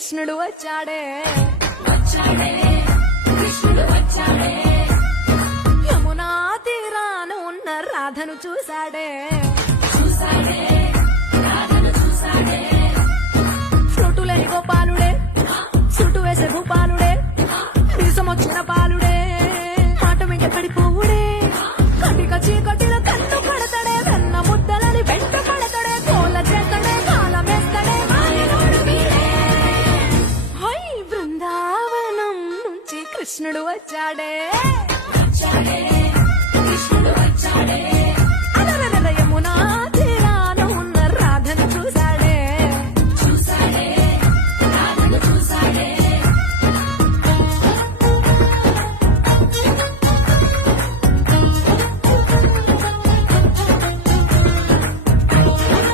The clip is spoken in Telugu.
కృష్ణుడు వచ్చాడే యమునా తీరాన ఉన్న రాధను చూశాడే ఫ్లూటులేని గోపాలుడే సుటు వేసే భూపాలుడే మీసమొచ్చిన పాలుడే మాట వెంట పడిపోవుడే కటిక చీకటిలో కన్ను పడతాడే కన్న ముద్దలని వెంట పడతాడే కోల చేస్తాడే కాలమేస్తాడే మాయనోడు వీడే. హై బృందావనం నుంచి కృష్ణుడు వచ్చాడే